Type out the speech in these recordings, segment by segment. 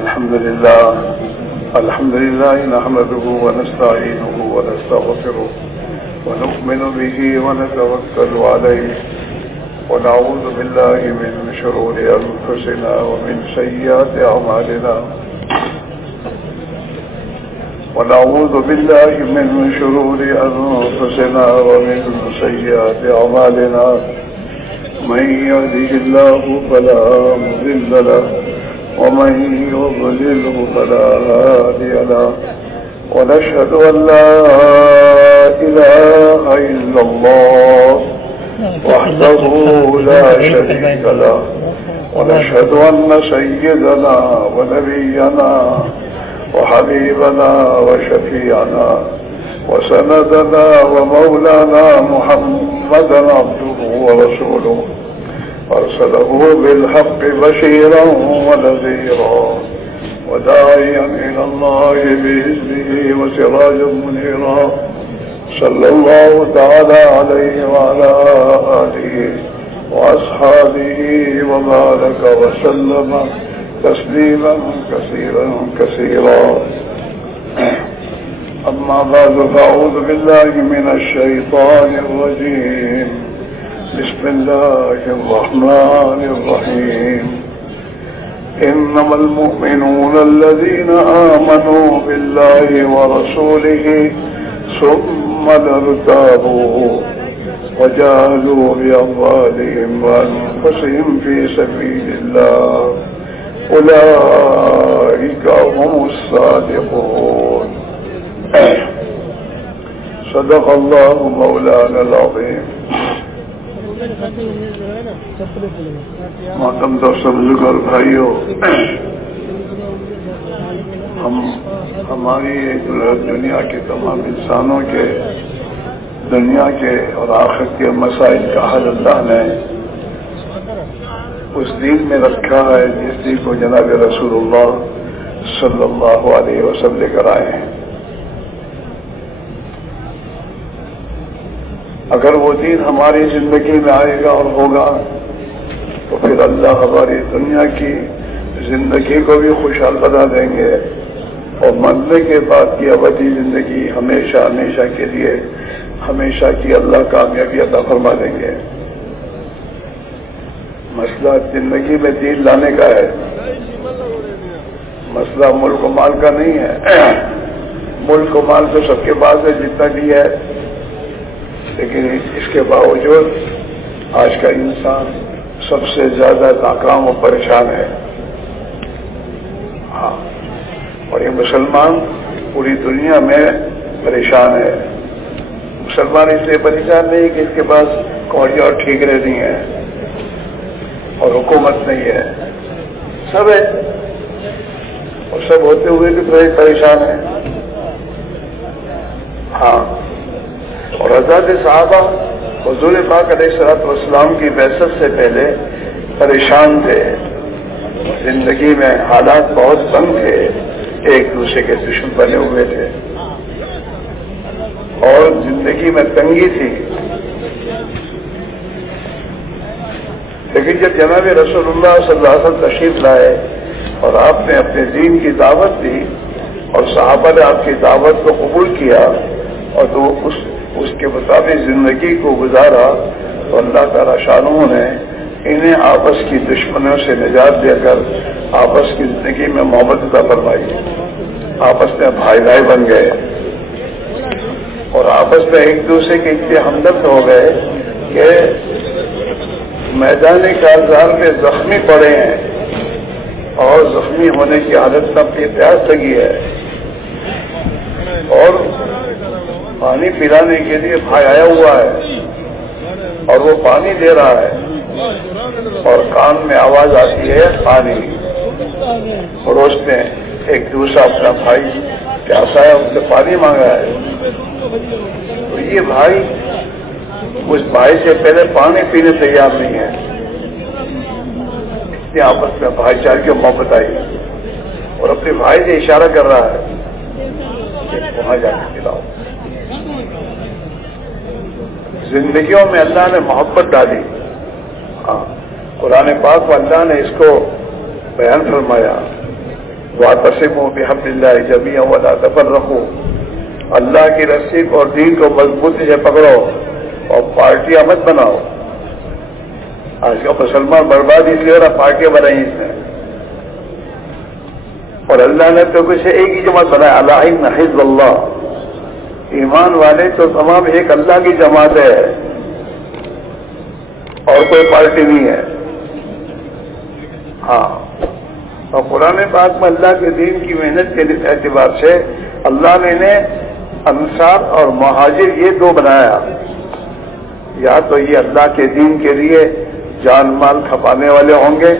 الحمد لله نحمده ونستعينه ونستغفره ونؤمن به ونتوكل عليه ونعوذ بالله من شرور أنفسنا ومن سيئات أعمالنا ونعوذ بالله من شرور أنفسنا ومن سيئات أعمالنا من يهده الله فلا مضل له ومن يضلله فلا هادي له ونشهد أن لا إله إلا الله وحده لا شريك له ونشهد أن سيدنا ونبينا وحبيبنا وشفيعنا وسندنا ومولانا محمدا عبده ورسوله أرسله بالحق بشيرا ونذيرا وداعيا إلى الله بإذنه وسراجا منيرا صلى الله تعالى عليه وعلى آله وأصحابه وبارك وسلم تسليما كثيرا أما بعد فأعوذ بالله من الشيطان الرجيم بسم الله الرحمن الرحيم إنما المؤمنون الذين آمنوا بالله ورسوله ثم ارتابوا وجاهدوا بأموالهم وأنفسهم في سبيل الله أولئك هم الصادقون صدق الله مولانا العظيم. محترم دوستوں بزرگ بھائیوں، ہماری دنیا کے تمام انسانوں کے دنیا کے اور آخرت کے مسائل کا حل اللہ نے اس دین میں رکھا ہے جس دین کو جناب رسول اللہ صلی اللہ علیہ وسلم لے کر آئے ہیں. اگر وہ دین ہماری زندگی میں آئے گا اور ہوگا تو پھر اللہ ہماری دنیا کی زندگی کو بھی خوشحال بنا دیں گے اور مرنے کے بعد کی ابدی زندگی ہمیشہ ہمیشہ کے لیے ہمیشہ کی اللہ کامیابی عطا فرما دیں گے. مسئلہ زندگی میں دین لانے کا ہے، مسئلہ ملک و مال کا نہیں ہے. ملک و مال تو سب کے پاس ہے جتنا بھی ہے، لیکن اس کے باوجود آج کا انسان سب سے زیادہ ناکام و پریشان ہے. ہاں، اور یہ مسلمان پوری دنیا میں پریشان ہے. مسلمان اس لیے پریشان نہیں کہ اس کے پاس کوڑیاں اور ٹھیکرے نہیں ہیں اور حکومت نہیں ہے، سب ہے اور سب ہوتے ہوئے بھی پریشان ہے. ہاں، اور حضرت صحابہ حضور پاک علیہ الصلوۃ والسلام کی بعثت سے پہلے پریشان تھے. زندگی میں حالات بہت تنگ تھے، ایک دوسرے کے دشمن بنے ہوئے تھے اور زندگی میں تنگی تھی. لیکن جب جناب رسول اللہ صلی اللہ علیہ وسلم تشریف لائے اور آپ نے اپنے دین کی دعوت دی اور صحابہ نے آپ کی دعوت کو قبول کیا اور تو اس کے مطابق زندگی کو گزارا تو اللہ تعالیٰ شانوں نے انہیں آپس کی دشمنیوں سے نجات دے کر آپس کی زندگی میں محبت عطا فرمائی. آپس میں بھائی بھائی بن گئے اور آپس میں ایک دوسرے کے اتنے ہمدرد ہو گئے کہ میدان کارزار میں زخمی پڑے ہیں اور زخمی ہونے کی حالت میں اپنی پیاس لگی ہے اور پانی پلانے کے لیے بھائی آیا ہوا ہے اور وہ پانی دے رہا ہے اور کان میں آواز آتی ہے پانی. پڑوس میں ایک دوسرا اپنا بھائی پیاسا ہے، اس سے پانی مانگا ہے تو یہ بھائی اس بھائی سے پہلے پانی پینے تیار نہیں ہے. اس نے آپس میں بھائی چارے کی محبت آئی اور اپنے بھائی سے اشارہ کر رہا ہے کہ وہاں جا کے پلاؤ. زندگیوں میں اللہ نے محبت ڈالی. ہاں، قرآن پاک میں اللہ نے اس کو بیان فرمایا واعتصموا بحبل اللہ جمیعا ولا تفرقوا، اللہ کی رسی اور دین کو مضبوطی سے پکڑو اور پارٹیاں مت بناؤ۔ آج کا مسلمان برباد اس لیے ہو رہا، پارٹیاں بنائی اس نے، اور اللہ نے تو کچھ ایک ہی جماعت بنایا، الا ان حزب اللہ، ایمان والے تو تمام ایک اللہ کی جماعت ہے اور کوئی پارٹی نہیں ہے۔ ہاں، اور قرآن پاک میں اللہ کے دین کی محنت کے اعتبار سے اللہ نے انہیں انصار اور مہاجر یہ دو بنایا، یا تو یہ اللہ کے دین کے لیے جان مال کھپانے والے ہوں گے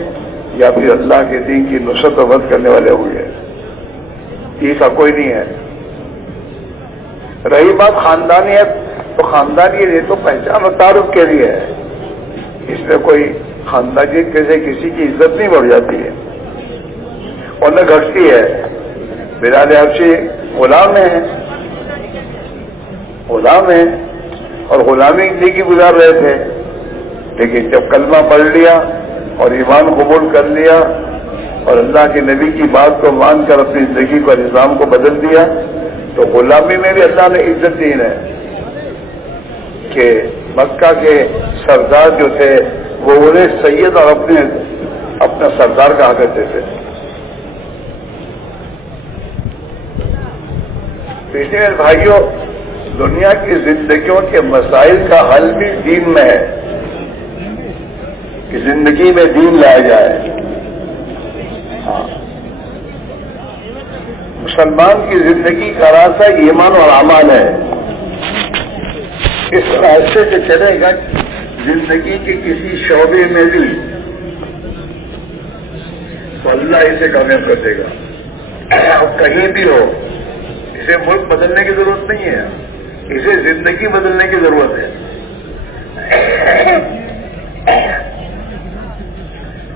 یا پھر اللہ کے دین کی نصرت و مدد کرنے والے ہوں گے، تیسرا کوئی نہیں ہے۔ رہی بات خاندانیت، تو خاندانی یہ تو پہچان اور تعارف کے لیے ہے، اس میں کوئی خاندانیت سے کسی کی عزت نہیں بڑھ جاتی ہے اور نہ گھٹتی ہے۔ بلال حبشی غلام ہیں، غلام ہیں اور غلامی زندگی گزار رہے تھے، لیکن جب کلمہ پڑھ لیا اور ایمان قبول کر لیا اور اللہ کے نبی کی بات کو مان کر اپنی زندگی کو نظام کو بدل دیا، تو غلامی میں بھی اللہ نے عزت دی ہے کہ مکہ کے سردار جو تھے وہ انہیں سید اور اپنا سردار کہا کرتے تھے۔ میرے بھائیوں، دنیا کی زندگیوں کے مسائل کا حل بھی دین میں ہے کہ زندگی میں دین لایا جائے۔ ہاں، مسلمان کی زندگی کا راستہ ایمان اور اعمال ہے، اس راستے سے چلے گا زندگی کے کسی شعبے میں بھی تو اللہ اسے کامیاب کر دے گا۔ اب کہیں بھی ہو، اسے ملک بدلنے کی ضرورت نہیں ہے، اسے زندگی بدلنے کی ضرورت ہے۔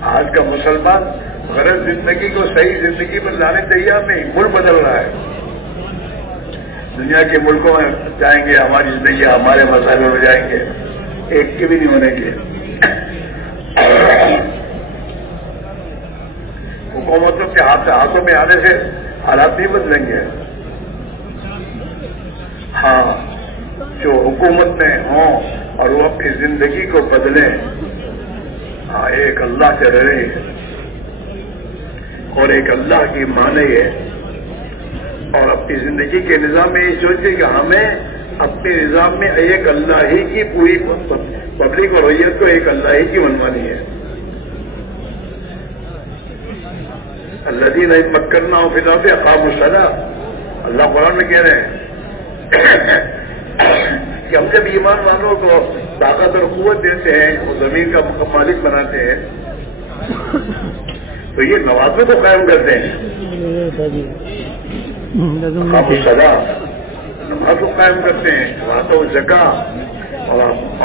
آج کا مسلمان غلط زندگی کو صحیح زندگی پر لانے تیار نہیں، ملک بدل رہا ہے۔ دنیا کے ملکوں میں جائیں گے، ہماری زندگی ہمارے مسائل ہو جائیں گے، ایک کے بھی نہیں ہونے کے۔ حکومتوں کے ہاتھوں میں آنے سے حالات نہیں بدلیں گے۔ ہاں، جو حکومت میں ہوں اور وہ اپنی زندگی کو بدلیں، ہاں، ایک اللہ سے رہے اور ایک اللہ کی مانے اور اپنی زندگی کے نظام میں یہ سوچے کہ ہمیں اپنے نظام میں ایک اللہ ہی کی پوری پبلک اور رویت کو ایک اللہ ہی کی منوانی ہے۔ الذین مکناہم فی الارض اقاموا الصلاۃ، اللہ قرآن میں کہہ رہے ہیں کہ ہم جب ایمان والوں کو طاقت اور قوت دیتے ہیں اور زمین کا مالک بناتے ہیں تو یہ نمازوں کو قائم کرتے ہیں، نماز کو قائم کرتے ہیں، وہاں زکوٰۃ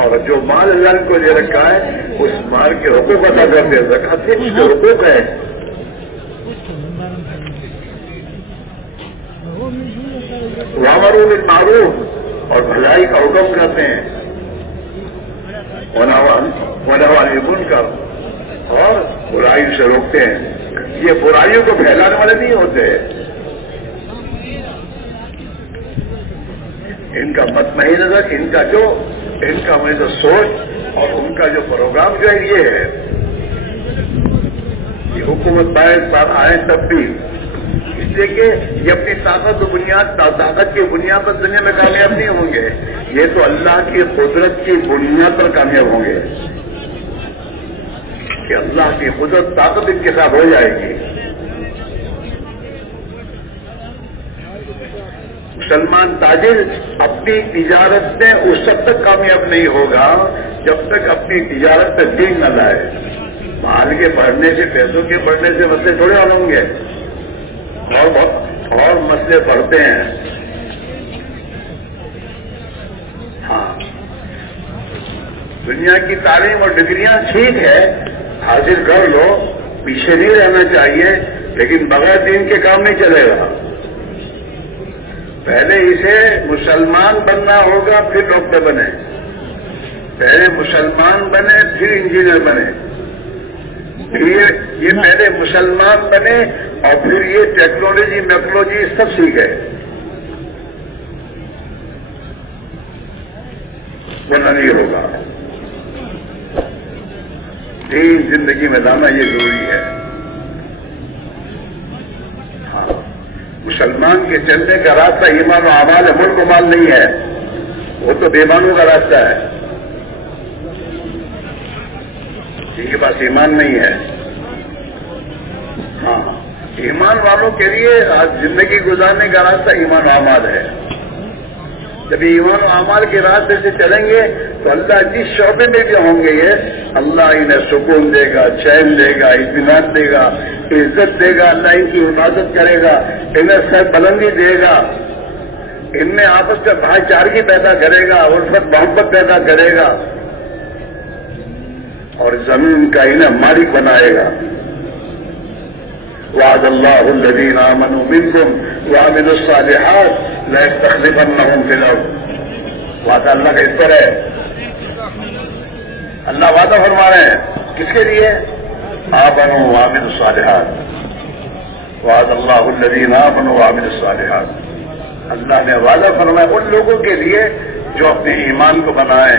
اور جو مال اللہ نے کو دے رکھا ہے اس مال کے حقوق ادا کرتے ہیں، زکوٰۃ سے اس کے حقوق ہے۔ وَأَمَرُوا بِالْمَعْرُوفِ اور بھلائی کا حکم کرتے ہیں، وَنَهَوْا عَنِ الْمُنکَرِ اور برائی سے روکتے ہیں۔ یہ برائیوں کو پھیلانے والے نہیں ہوتے، ان کا مطمئن نظر، ان کا جو سوچ اور ان کا جو پروگرام جو ہے یہ ہے کہ حکومت بار آئے تب بھی، اس لیے کہ یہ اپنی طاقت کی بنیاد پر دنیا میں کامیاب نہیں ہوں گے، یہ تو اللہ کی قدرت کی بنیاد پر کامیاب ہوں گے کہ اللہ کی قدرت طاقت ان کے ساتھ ہو جائے گی۔ مسلمان تاجر اپنی تجارت میں اس وقت تک کامیاب نہیں ہوگا جب تک اپنی تجارت میں دین نہ لائے۔ مال کے بڑھنے سے، پیسوں کے بڑھنے سے مسئلے تھوڑے حل ہوں گے، اور مسئلے بڑھتے ہیں۔ ہاں، دنیا کی تعلیم اور ڈگریاں ٹھیک ہے، حاصل کر لو، پیچھے نہیں رہنا چاہیے، لیکن بغیر دین کے کام نہیں چلے گا۔ پہلے اسے مسلمان بننا ہوگا، پھر ڈاکٹر بنے، پہلے مسلمان بنے پھر انجینئر بنے، یہ پہلے مسلمان بنے اور پھر یہ ٹیکنالوجی میکنالوجی سب سیکھ گئے، ورنہ نہیں ہوگا۔ دین زندگی میں لانا یہ ضروری ہے۔ ہاں، مسلمان کے چلنے کا راستہ ایمان و اعمال ہے، ملک و مال نہیں ہے، وہ تو بےمانوں کا راستہ ہے، جن کے پاس ایمان نہیں ہے۔ ہاں، ایمان والوں کے لیے زندگی گزارنے کا راستہ ایمان و اعمال ہے۔ جب ایمان و اعمال کے راستے سے چلیں گے تو اللہ جس شعبے میں بھی ہوں گے یہ اللہ انہیں سکون دے گا، چین دے گا، اطمینان دے گا، عزت دے گا، اللہ ان کی حفاظت کرے گا، انہیں سر بلندی دے گا، ان میں آپس میں بھائی چارگی پیدا کرے گا، الفت محبت پیدا کرے گا، اور زمین کا انہیں مالک بنائے گا۔ وعد اللہ الذین آمنوا منکم وعملوا الصالحات لَيَسْتَخْلِفَنَّهُمْ فِي الْأَرْضِ۔ وعدہ اللہ کا اس پر ہے، اللہ وعدہ فرما رہے ہیں کس کے لیے؟ آمنوا وعملوا الصالحات، وعد اللہ الذین آمنوا وعملوا الصالحات۔ اللہ نے وعدہ فرمایا ان لوگوں کے لیے جو اپنے ایمان کو بنائے،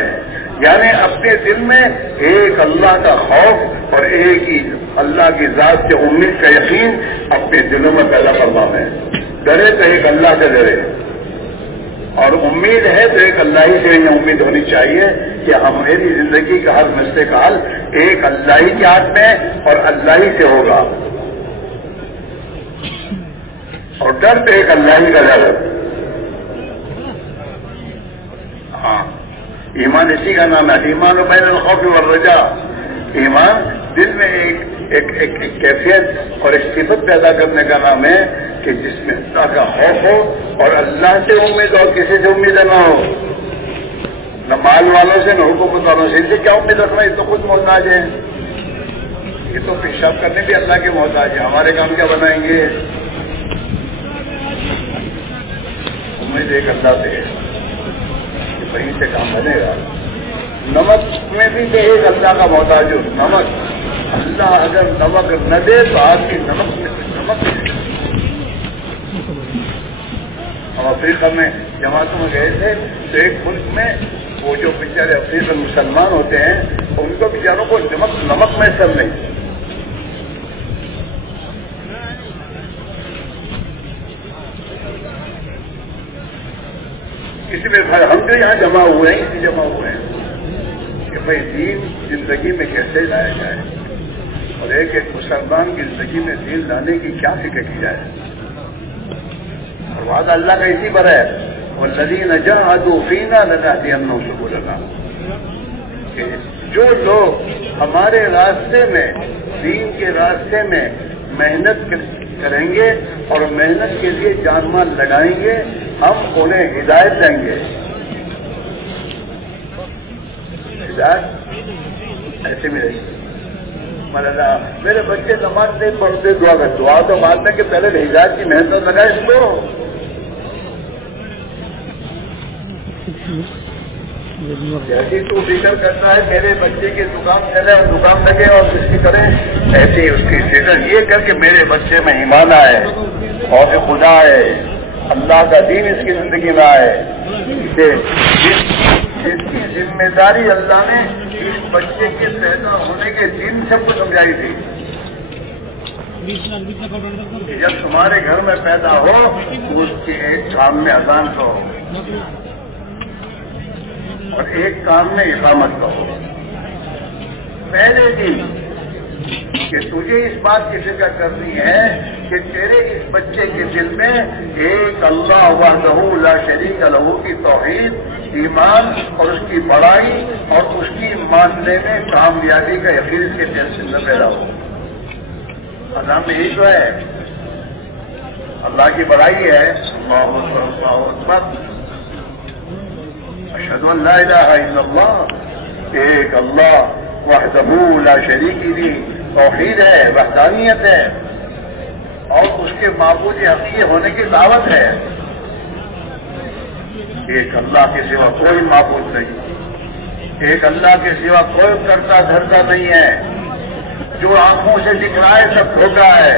یعنی اپنے دل میں ایک اللہ کا خوف اور ایک ہی اللہ کی ذات سے امید کا یقین اپنے دلوں میں پیدا فرمائے۔ ڈرے تو ایک اللہ سے ڈرے، اور امید ہے تو ایک اللہ ہی سے یہ امید ہونی چاہیے کہ ہماری زندگی کا ہر مسئلے کا حل ایک اللہ ہی کے ہاتھ میں اور اللہ ہی سے ہوگا، اور ڈر تو ایک اللہ ہی کا ڈر۔ ہاں، ایمان اسی کا نام ہے، ایمان و بین الخوف والرجا۔ ایمان دل میں ایک کیفیت اور ایک صفت پیدا کرنے کا نام ہے کہ جس میں اللہ کا خوف ہو اور اللہ سے امید اور کسی سے امید نہ ہو، نہ مال والوں سے نہ حکومت والوں سے۔ ان سے کیا امید رکھنا؟ یہ تو خود محتاج ہے، یہ تو پیشاب کرنے بھی اللہ کے محتاج ہے، ہمارے کام کیا بنائیں گے؟ امید ایک اللہ سے ہے کہ وہیں سے کام بنے گا۔ نمک میں بھی تو ایک اللہ کا محتاج ہو، نمک اللہ اگر نمک نہ دے تو آپ کی نمک ہم افریقہ میں جماعتوں میں گئے تھے تو ایک ملک میں وہ جو بیچارے افریقی مسلمان ہوتے ہیں ان کو بیچاروں کو نمک میسر نہیں۔ اسی میں ہم جو یہاں جمع ہوئے ہیں، اسی جمع ہوئے ہیں کہ بھائی دین زندگی میں کیسے لایا جائے، اور ایک ایک مسلمان کی زندگی میں دین لانے کی کیا فکر کی جائے۔ اور وعدہ اللہ کا اسی پر ہے، والذین جاہدوا فینا لنہدینہم سبلنا، کہ جو لوگ ہمارے راستے میں، دین کے راستے میں محنت کریں گے اور محنت کے لیے جان مال لگائیں گے، ہم انہیں ہدایت دیں گے۔ ہدایت ایسے ملے گی۔ مولانا میرے بچے نماز نہیں پڑھتے، دعا کر، دعا تو بعد میں کہ پہلے ہدایت کی محنت لگائے اس کو۔ جیسی تو فکر کرتا ہے میرے بچے کی دکان چلے اور دکان لگے اور کس کی کرے، ایسی اس کی فکر یہ کر کے میرے بچے میں ایمان آئے، خوف خدا آئے، اللہ کا دین اس کی زندگی میں آئے، کہ جس کی ذمہ داری اللہ نے اس بچے کے پیدا ہونے کے دن سب کو سمجھائی تھی کہ جب تمہارے گھر میں پیدا ہو تو اس کے ایک کام میں اذان کہو اور ایک کام میں اقامت کہو، پہلے دن کہ تجھے اس بات کی فکر کرنی ہے کہ تیرے اس بچے کے دل میں ایک اللہ وحدہ لا شریک لہ کی توحید، ایمان اور اس کی بڑائی اور اس کی ماننے میں کامیابی کا یقین اس کے دل سے نہ پیدا ہو۔ اذان میں یہی تو ہے، اللہ کی بڑائی ہے، اللہ اکبر اللہ اکبر، اشہد ان لا الہ الا اللہ، ایک اللہ وحدہ لا شریک لی، توحید ہے، وحدانیت ہے اور اس کے معبود حقیقی ہونے کی دعوت ہے۔ ایک اللہ کے سوا کوئی معبود نہیں، ایک اللہ کے سوا کوئی کرتا دھرتا نہیں ہے، جو آنکھوں سے دکھ رہا ہے سب دھوکا ہے،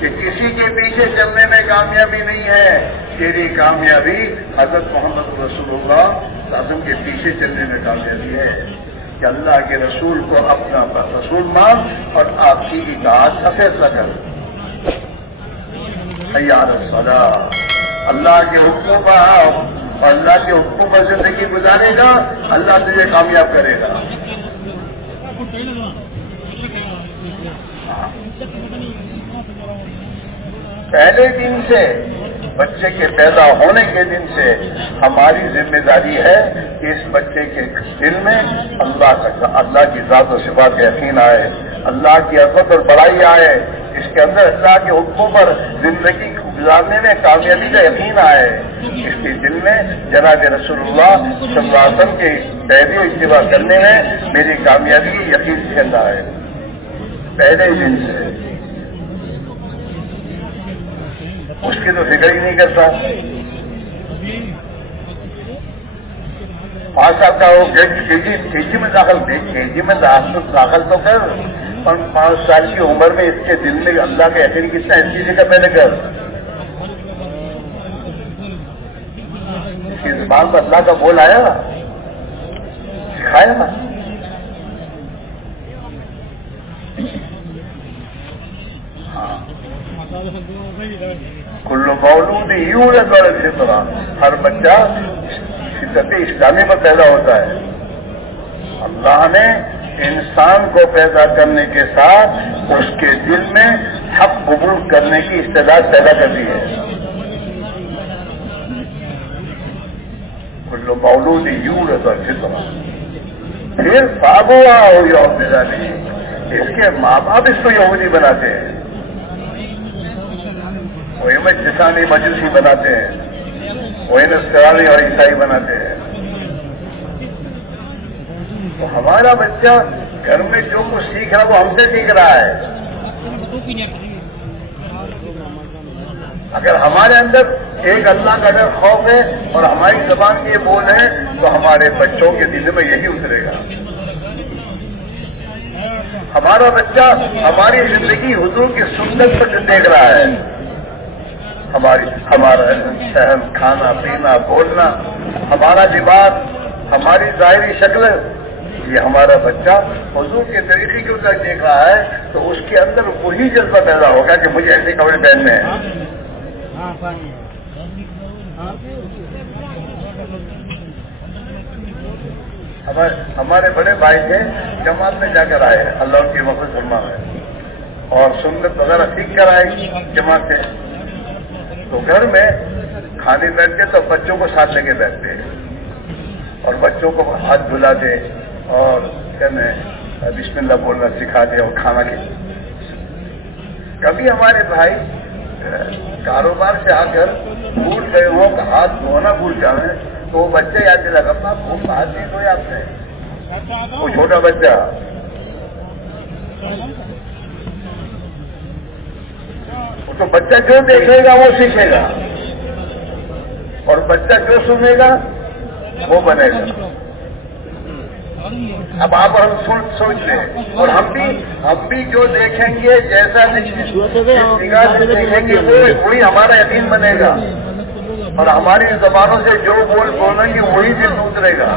کہ کسی کے پیچھے چلنے میں کامیابی نہیں ہے، تیری کامیابی حضرت محمد رسول اللہ صلی اللہ علیہ وسلم کے پیچھے چلنے میں کامیابی ہے کہ اللہ کے رسول کو اپنا رسول مان اور آپ کی اطاعت کا فیصلہ کر. حی علی الصلاۃ، اللہ کے حکموں پر اور اللہ کے حکموں پر زندگی گزارے گا، اللہ تجھے کامیاب کرے گا. پہلے دن سے، بچے کے پیدا ہونے کے دن سے ہماری ذمہ داری ہے کہ اس بچے کے دل میں اللہ کی ذات و صفات کا یقین آئے، اللہ کی عظمت اور بڑائی آئے، اس کے اندر اللہ کے حکموں پر زندگی گزارنے میں کامیابی کا یقین آئے، اس کے دل میں جناب رسول اللہ صلی اللہ علیہ وسلم کی پیروی و اتباع کرنے میں میری کامیابی کی یقین زندہ ہے. پہلے دن سے اس کی تو فکر ہی نہیں کرتا. 5 سال کا وہ کے جی میں داخل تو کر، اور 5 سال کی عمر میں اس کے دل میں اللہ کا یقین کتنا ہے اس چیز کا پہلے کر. اس کی زبان پر اللہ کا بول آیا، سکھایا نا. کل مولود یولد علی الفطرہ، ہر بچہ فطرت اسلامی پر پیدا ہوتا ہے. اللہ نے انسان کو پیدا کرنے کے ساتھ اس کے دل میں حق قبول کرنے کی استعداد پیدا کر دی ہے. کل مولود یولد علی الفطرہ. پھر بابوا ہو یہودی، اس کے ماں باپ اس کو یہودی بناتے ہیں، وہی میں جسانی مجوسی بناتے ہیں، وہی نصرانی اور عیسائی بناتے ہیں. تو ہمارا بچہ گھر میں جو کچھ سیکھ رہا ہے وہ ہم سے سیکھ رہا ہے. اگر ہمارے اندر ایک اللہ کا ڈر، خوف ہے اور ہماری زبان کے بول ہے تو ہمارے بچوں کے دل میں یہی اترے گا. ہمارا بچہ ہماری زندگی حضور کی سنت پر دیکھ رہا ہے، ہمارا شہر، کھانا پینا، بولنا، ہمارا لباس، ہماری ظاہری شکل، یہ ہمارا بچہ حضور کے طریقے کے اوپر دیکھ رہا ہے تو اس کے اندر وہی جذبہ پیدا ہوگا کہ مجھے ایسے کپڑے پہننے ہیں. ہمارے بڑے بھائی تھے، جماعت میں جا کر آئے، اللہ ان کی مغفرت فرمائے، اور سنت وغیرہ سیکھ کر آئے جماعت سے. تو گھر میں کھانے بیٹھتے تو بچوں کو ساتھ لے کے بیٹھتے اور بچوں کو ہاتھ دھلاتے اور بسم اللہ بولنا سکھاتے اور کھانا کے. کبھی ہمارے بھائی کاروبار سے آ کر بھول گئے ہوں کہ ہاتھ دھونا بھول جائیں تو وہ بچے یاد دلا کرنا، وہ ہاتھ نہیں دھوئے آپ نے، وہ چھوٹا بچہ. تو بچہ جو دیکھے گا وہ سیکھے گا اور بچہ جو سنے گا وہ بنے گا. اب آپ ہم سوچ لیں، اور ہم بھی جو دیکھیں گے، جیسا نگاہ سے دیکھیں گے وہی ہمارا یقین بنے گا، اور ہماری زبانوں سے جو بولیں گے وہی دل اترے گا.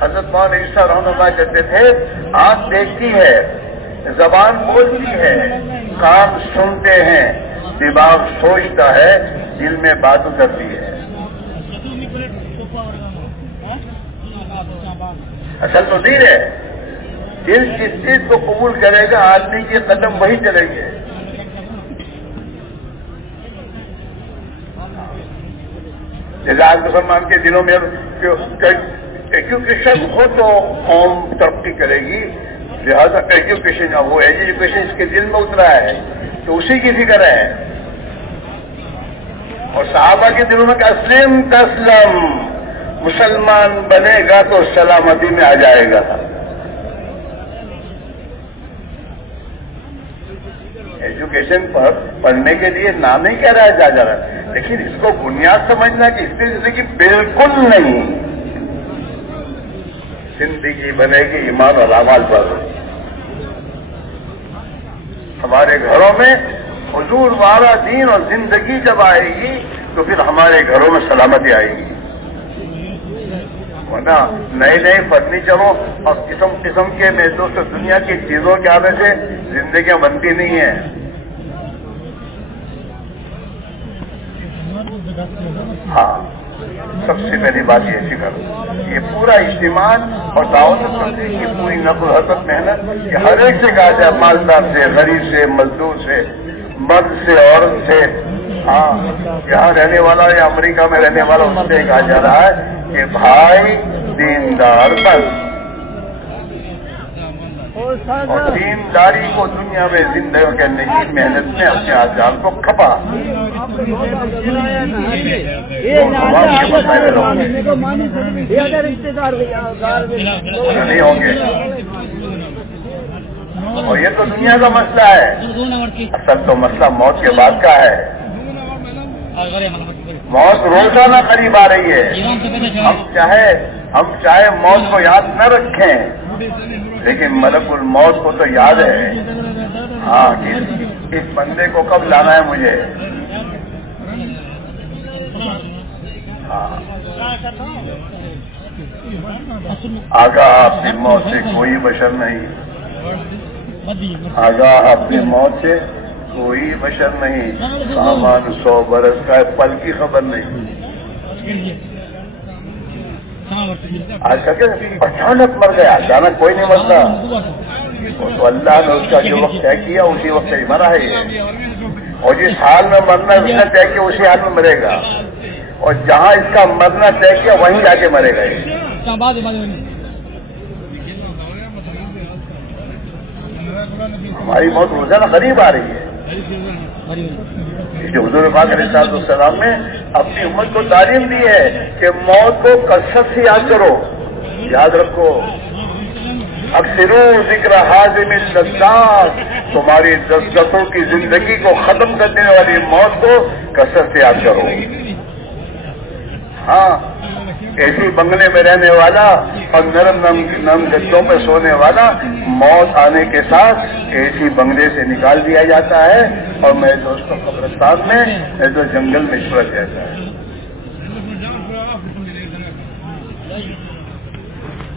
حضرت مولانا عیسیٰ رحمۃ اللہ کہتے تھے، آنکھ دیکھتی ہے، زبان بولتی ہے، کان سنتے ہیں، دماغ سوچتا ہے، دل میں بات اترتی ہے. اصل تو دل ہے. دل جس چیز کو قبول کرے گا آدمی کے قدم وہی چلیں گے. جیسے آج مسلمان کے دلوں میں ایجوکیشن ہو تو قوم ترقی کرے گی، لہٰذا ایجوکیشن وہ ایجوکیشن اس کے دل میں اترا ہے تو اسی کی فکر ہے. اور صحابہ کے دلوں میں اسلم تسلم، مسلمان بنے گا تو سلامتی میں آ جائے گا. ایجوکیشن پر پڑھنے کے لیے نام نہیں کہہ رہا ہے جا رہا ہے، لیکن اس کو بنیاد سمجھنا کہ اس کی زندگی بالکل نہیں. زندگی بنے گی ایمان اور اعمال پر. ہمارے گھروں میں حضور والا دین اور زندگی جب آئے گی تو پھر ہمارے گھروں میں سلامتی آئے گی، ورنہ نئے نئے فرنیچروں اور قسم قسم کے میں دوست دنیا کی چیزوں کے آنے سے زندگیاں بنتی نہیں ہیں۔ ہاں، سب سے پہلی بات یہ فکر، یہ پورا اجتماع اور دعوت تبلیغ کی پوری نقل حسب محنت کہ ہر ایک سے کہا جائے، مالدار سے، غریب سے، مزدور سے، مرد سے، عورت سے، ہاں یہاں رہنے والا یا امریکہ میں رہنے والا، اس سے کہا جا رہا ہے کہ بھائی دیندار بن، اور دینداری کو دنیا میں زندگی کے نہیں، محنت میں اپنے آزاد کو کھپا نہیں ہوں گے۔ اور یہ تو دنیا کا مسئلہ ہے، اصل تو مسئلہ موت کے بعد کا ہے۔ موت روزانہ قریب آ رہی ہے، ہم چاہے موت کو یاد نہ رکھیں، لیکن ملک الموت کو تو یاد ہے، ہاں اس بندے کو کب لانا ہے مجھے، ہاں آگاہ اپنی موت سے کوئی بشر نہیں، آگاہ اپنی موت سے کوئی بشر نہیں، سامان 100 برس کا ہے، پل کی خبر نہیں۔ آج کل اچانک مر گیا، اچانک کوئی نہیں مرتا، تو اللہ نے اس کا جو وقت طے کیا اسی وقت ہی مرا ہے یہ، اور جس حال میں مرنا اس نے طے کیا اسی حال میں مرے گا، اور جہاں اس کا مرنا طے کیا وہیں جا کے مرے گا یہ۔ ہماری موت روزانہ قریب آ رہی ہے۔ حضور پاک علیہ السلام نے اپنی امت کو تعلیم دی ہے کہ موت کو کثرت سے یاد کرو، یاد رکھو، اکثرو ذکر حازم اللذات، تمہاری لذتوں کی زندگی کو ختم کر دینے والی موت کو کثرت سے یاد کرو۔ ہاں، ایسی بنگلے میں رہنے والا اور نرم نرم گدوں پہ سونے والا موت آنے کے ساتھ ایسی بنگلے سے نکال دیا جاتا ہے، اور میرے دوستوں قبرستان میں تو جنگل میں چھوڑ جاتا ہے۔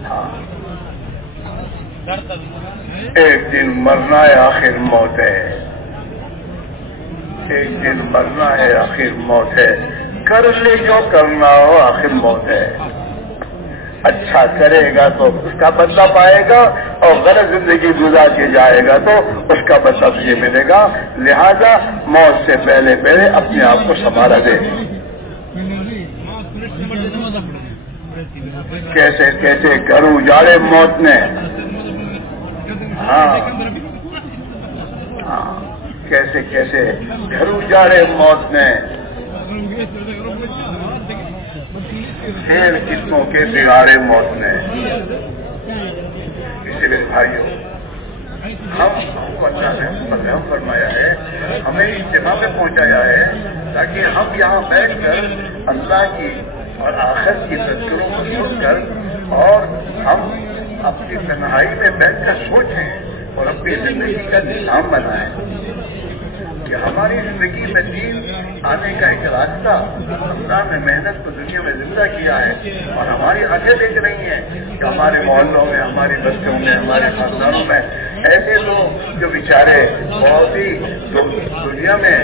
ہاں، ایک دن مرنا ہے، آخر موت ہے، ایک دن مرنا ہے، آخر موت ہے، کر لے جو کرنا ہو، آخر موت ہے۔ اچھا کرے گا تو اس کا بدلہ پائے گا، اور غلط زندگی گزار کے جائے گا تو اس کا بدلہ تجھے ملے گا، لہذا موت سے پہلے پہلے اپنے آپ کو سنبھالا دے۔ کیسے کیسے گھر اجاڑے موت نے، ہاں کیسے کیسے گھر اجاڑے موت نے، قسموں کے بگاڑے موت نے۔ اسی لیے بھائیوں، ہم کو اللہ نے مقام فرمایا ہے، ہمیں اجتماع میں پہنچایا ہے تاکہ ہم یہاں بیٹھ کر اللہ کی اور آخرت کی تذکروں کو سن کر، اور ہم اپنی تنہائی میں بیٹھ کر سوچیں اور اپنی زندگی کا نظام بنائیں کہ ہماری زندگی میں دین آنے کا ایک راستہ اللہ نے محنت کو دنیا میں زندہ کیا ہے، اور ہماری آنکھیں دیکھ رہی ہیں کہ ہمارے محلوں میں، ہماری بستیوں میں، ہمارے خاندانوں میں ایسے لوگ جو بیچارے بہت ہی دنیا میں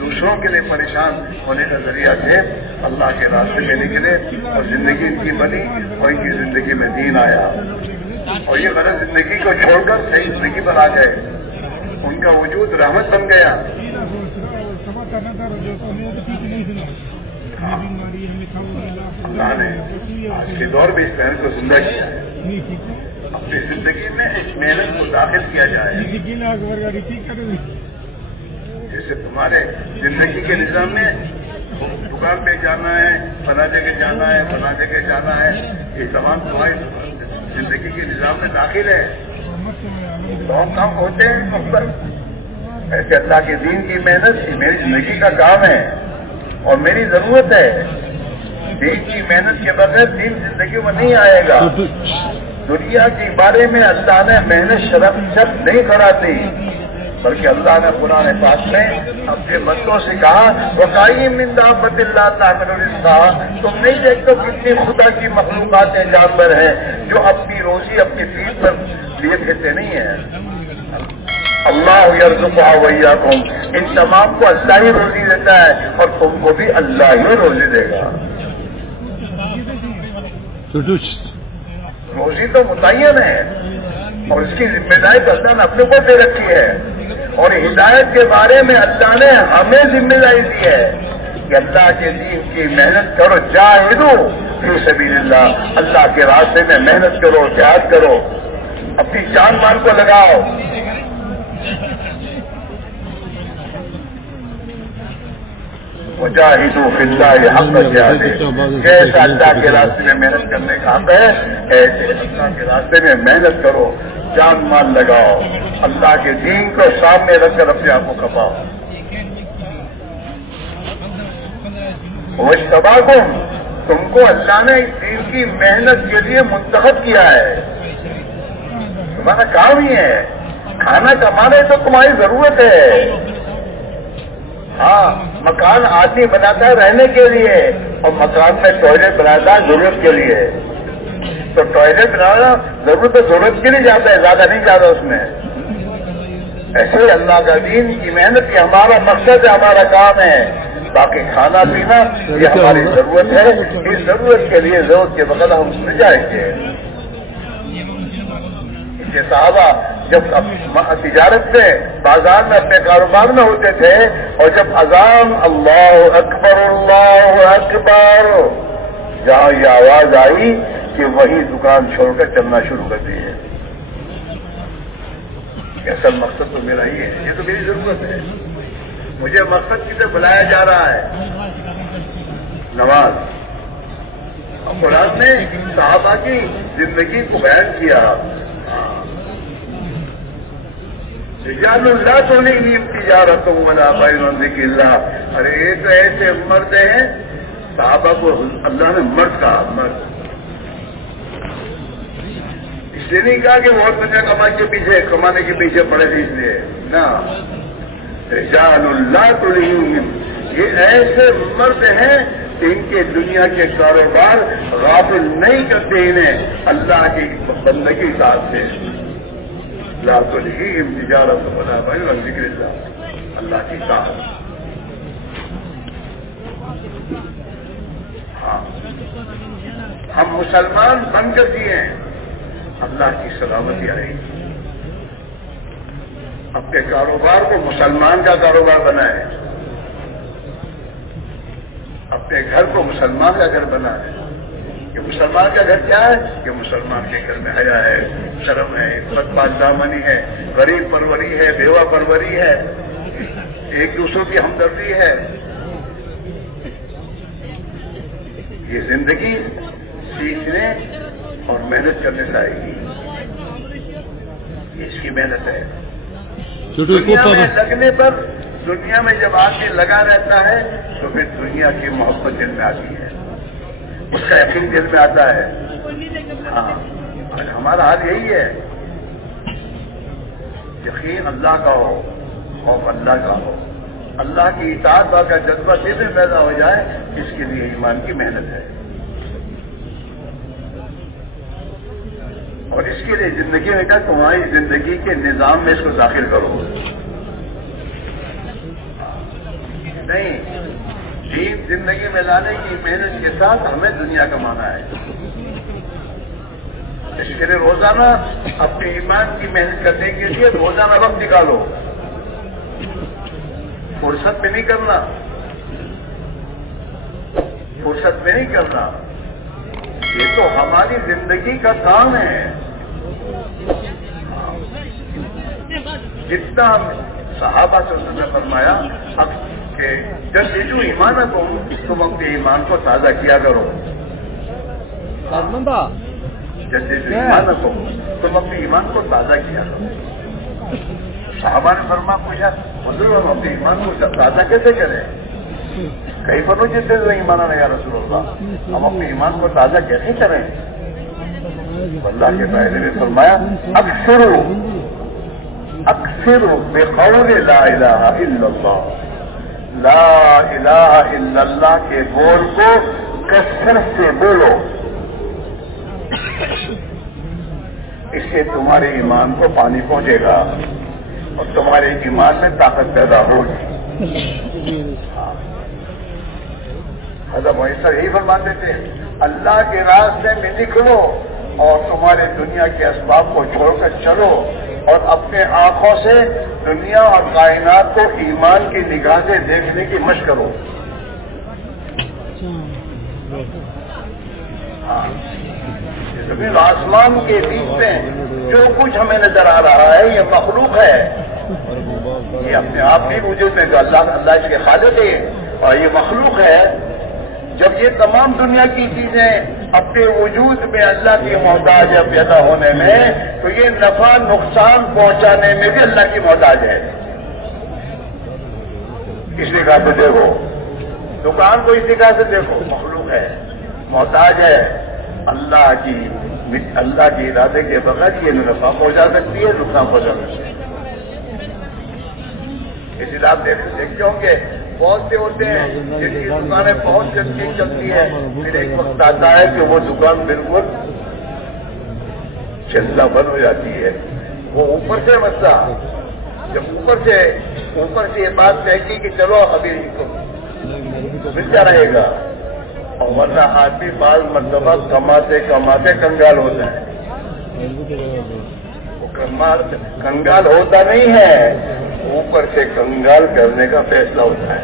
دوسروں کے لیے پریشان ہونے کا ذریعہ تھے، اللہ کے راستے میں نکلے اور زندگی ان کی بنی، اور ان کی زندگی میں دین آیا، اور یہ غلط زندگی کو چھوڑ کر صحیح زندگی پر آ گئے، ان کا وجود رحمت بن گیا۔ اللہ نے آج کے دور میں اس محنت کو زندہ کیا ہے، اپنی زندگی میں اس محنت کو داخل کیا جائے، جیسے تمہارے زندگی کے نظام میں دکان پہ جانا ہے، فلاں جگہ جانا ہے، فلاں جگہ جانا ہے، یہ تمام تمہاری زندگی کے نظام میں داخل ہے، بہت کام ہوتے ہیں اکثر، ایسے اللہ کے دین کی محنت میری زندگی کا کام ہے اور میری ضرورت ہے۔ دین کی محنت کے بغیر دین زندگی میں نہیں آئے گا۔ دنیا کے بارے میں اللہ نے محنت شرط نہیں کراتی، بلکہ اللہ نے قرآن پاک میں اپنے بندوں سے کہا وَقَائِم مِّن دَابَّةٍ لَّا تَحْمِلُ رِزْقَهَا، تم نہیں دیکھتے کتنی خدا کی مخلوقات جانور ہیں جو اپنی روزی اپنی پیٹھ پر لیے پھرتے نہیں ہیں. اللہ یرزقها وإیاکم، ان تمام کو اللہ ہی روزی دیتا ہے اور تم کو بھی اللہ ہی روزی دے گا. روزی تو متعین ہے اور اس کی ذمہ داری تو اللہ نے اپنے اوپر دے رکھی ہے، اور ہدایت کے بارے میں اللہ نے ہمیں ذمہ داری دی ہے کہ اللہ کے دین کی محنت کرو، جاہدو فی سبیل اللہ، اللہ کے راستے میں محنت کرو، جہاد کرو، اپنی جان مان کو لگاؤ. وجاہدوا فی اللہ حق جہادہ، جیسا اللہ کے راستے میں محنت کرنے کا حق ہے ایسے اللہ کے راستے میں محنت کرو، جان مال لگاؤ، اللہ کے دین کو سامنے رکھ کر اپنے آپ کو کھپاؤ. واجتباکم، تم کو اللہ نے اس دین کی محنت کے لیے منتخب کیا ہے، تمہارا کام ہی ہے. کھانا کمانے تو تمہاری ضرورت ہے. ہاں، مکان آدمی بناتا ہے رہنے کے لیے اور مکان میں ٹوائلٹ بناتا ہے ضرورت کے لیے. تو ٹوائلٹ بنانا ضرورت کے لیے جاتا ہے، زیادہ نہیں جاتا اس میں. ایسے ہی اللہ کا دین کی محنت یہ ہمارا مقصد ہے، ہمارا کام ہے. باقی کھانا پینا یہ ہماری ضرورت ہے، اس ضرورت کے لیے ضرورت کے بغیر ہم اس میں جائیں گے. یہ صحابہ جب تجارت میں بازار میں اپنے کاروبار میں ہوتے تھے اور جب اذان اللہ اکبر جہاں یہ آواز آئی کہ وہی دکان چھوڑ کر چلنا شروع کر دی ہے. اصل مقصد تو میرا ہی ہے، یہ تو میری ضرورت ہے. مجھے مقصد کی طرف بلایا جا رہا ہے، نماز. قرآن نے صحابہ کی زندگی کو بیان کیا. رجال لا تلہیہم تجارۃ ولا بیع عن ذکر اللہ. ارے یہ تو ایسے مرد ہیں، صحابہ کو اللہ نے مرد کہا. مرد اس لیے نہیں کہا کہ بہت دنیا کمانے کے پیچھے پڑے تھے، اس لیے نا. رجال لا تلہیہم، یہ ایسے مرد ہیں کہ ان کے دنیا کے کاروبار غافل نہیں کرتے انہیں اللہ کی بندگی ساتھ سے. لا تلہیہم تجارۃ ولا بیع عن ذکر اللہ، اللہ کی طاعت. ہاں، ہم مسلمان بن کر دیے ہیں، اللہ کی سلامتی آئے گی. اپنے کاروبار کو مسلمان کا کاروبار بنائے، اپنے گھر کو مسلمان کا گھر بنائے. کہ مسلمان کا گھر کیا ہے؟ کہ مسلمان کے گھر میں حیا ہے، شرم ہے، عزت پاسدامانی ہے، غریب پروری ہے، بیوہ پروری ہے، ایک دوسروں کی ہمدردی ہے. یہ زندگی سیکھنے اور محنت کرنے سے آئے گی. اس کی محنت ہے. دنیا میں لگنے پر، دنیا میں جب آدمی لگا رہتا ہے تو پھر دنیا کی محبت دل میں آتی ہے، اس کا یقین دل میں آتا ہے. ہاں، ہمارا حال یہی ہے. یقین اللہ کا ہو، خوف اللہ کا ہو، اللہ کی اطاعت کا جذبہ دل میں پیدا ہو جائے، اس کے لیے ایمان کی محنت ہے. اور اس کے لیے زندگی میں کیا، تمہاری زندگی کے نظام میں اس کو داخل کرو. نہیں، دین زندگی میں لانے کی محنت کے ساتھ ہمیں دنیا کمانا ہے. اس کے لیے روزانہ اپنے ایمان کی محنت کرنے کے لیے روزانہ وقت نکالو. فرصت میں نہیں کرنا، فرصت میں نہیں کرنا. یہ تو ہماری زندگی کا کام ہے. جتنا صحابہ سے اس نے فرمایا کہ جب جو ایمان کو تم اپنے ایمان کو تازہ کیا کرو. جب جو ایمان کو تم اپنے ایمان کو تازہ کیا کرو. صحابہ نے پوچھا حضور ہم اپنے ایمان کو تازہ کیسے کریں؟ کئی بنو جتنے جو ایمان یا رسول اللہ، ہم اپنے ایمان کو تازہ کیسے کریں؟ اللہ کے پہلے نے فرمایا اکثر پھر بقول لا الہ الا اللہ، لا الہ الا اللہ کے بول کو کثرت سے بولو، اس سے تمہارے ایمان کو پانی پہنچے گا اور تمہارے ایمان میں طاقت پیدا ہوگی۔ حضرت محسر یہی فرماتے تھے، اللہ کے راستے میں نکلو اور تمہارے دنیا کے اسباب کو چھوڑ کر چلو اور اپنے آنکھوں سے دنیا اور کائنات کو ایمان کی نگاہ سے دیکھنے کی مشق کرو۔ زمین آسمان کے بیچ میں جو کچھ ہمیں نظر آ رہا ہے یہ مخلوق ہے، یہ اپنے آپ بھی وجود میں جو اللہ اس کے خالق ہے اور یہ مخلوق ہے۔ جب یہ تمام دنیا کی چیزیں اپنے وجود میں اللہ کی محتاج ہے پیدا ہونے میں، تو یہ نفع نقصان پہنچانے میں بھی اللہ کی محتاج ہے۔ اس نگاہ سے دیکھو، دکان کو اس نگاہ سے دیکھو، مخلوق ہے، محتاج ہے اللہ کی ارادے کے بغیر یہ نفع پہنچا سکتی ہے، نقصان پہنچا سکتی ہے۔ اس لیے آپ دیکھتے ہوں گے بہت سے ہوتے ہیں جن کی دکانیں بہت جلدی چلتی ہے، پھر ایک وقت آتا ہے کہ وہ دکان بالکل چلنا بند ہو جاتی ہے۔ وہ اوپر سے مسئلہ، جب اوپر سے یہ بات طے کی کہ چلو ابھی ملتا رہے گا، اور ورنہ آدمی بعض مرتبہ کماتے کماتے کنگال ہوتا ہے۔ وہ کنگال ہوتا نہیں ہے، اوپر سے کنگال کرنے کا فیصلہ ہوتا ہے۔